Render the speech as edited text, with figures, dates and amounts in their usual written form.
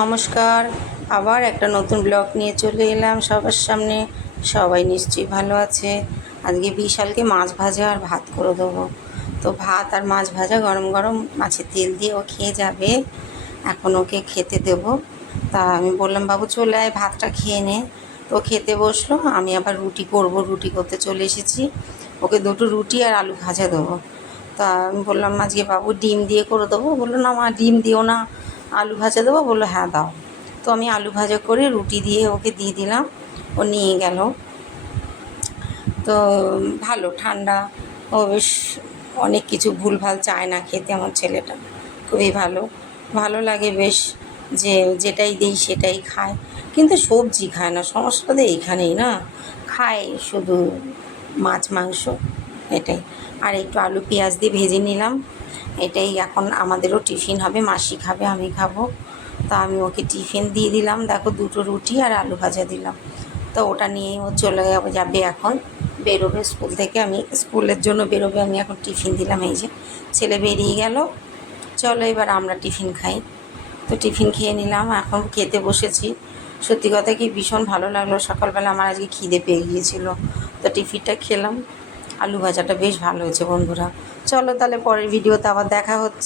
নমস্কার, আবার একটা নতুন ব্লগ নিয়ে চলে এলাম সবার সামনে। সবাই নিশ্চয়ই ভালো আছে। আজকে বিশালকে মাছ ভাজা আর ভাত করে দেবো। তো ভাত আর মাছ ভাজা গরম গরম মাছের তেল দিয়ে ও খেয়ে যাবে। এখন ওকে খেতে দেব। তা আমি বললাম, বাবু চলে আয়, ভাতটা খেয়ে নে। তো খেতে বসলো। আমি আবার রুটি করব, রুটি করতে চলে এসেছি। ওকে দুটো রুটি আর আলু ভাজা দেবো। তা আমি বললাম, আজকে বাবু ডিম দিয়ে করে দেবো। বললো, না মা, ডিম দিও না, আলু ভাজা দেবো। বললো, হ্যাঁ দাও। তো আমি আলু ভাজা করে রুটি দিয়ে ওকে দিয়ে দিলাম। ও নিয়ে গেল। তো ভালো ঠান্ডা, ও বেশ অনেক কিছু ভুলভাল চায় না খেতে। আমার ছেলেটা খুবই ভালো, ভালো লাগে বেশ, যে যেটাই দিই সেটাই খায়। কিন্তু সবজি খায় না, সমস্যাটা তো এইখানেই না। খায় শুধু মাছ মাংস, এটাই। আর একটু আলু পেঁয়াজ দিয়ে ভেজে নিলাম। এটাই এখন আমাদেরও টিফিন হবে, মাসি খাবে, আমি খাবো। তা আমি ওকে টিফিন দিয়ে দিলাম, দেখো দুটো রুটি আর আলু ভাজা দিলাম। তো ওটা নিয়েই ও চলে যাবে এখন, বেরোবে স্কুল থেকে। আমি স্কুলের জন্য বেরোবে, আমি এখন টিফিন দিলাম। এই যে ছেলে বেরিয়ে গেল। চলো এবার আমরা টিফিন খাই। তো টিফিন খেয়ে নিলাম, এখন খেতে বসেছি। সত্যি কথা কি, ভীষণ ভালো লাগলো। সকালবেলা আমার আজকে খিদে পেয়ে গিয়েছিলো, তো টিফিনটা খেলাম। আলু ভাজাটা বেশ ভালো হয়েছে বন্ধুরা। চলো তাহলে পরের ভিডিওতে আবার দেখা হচ্ছে।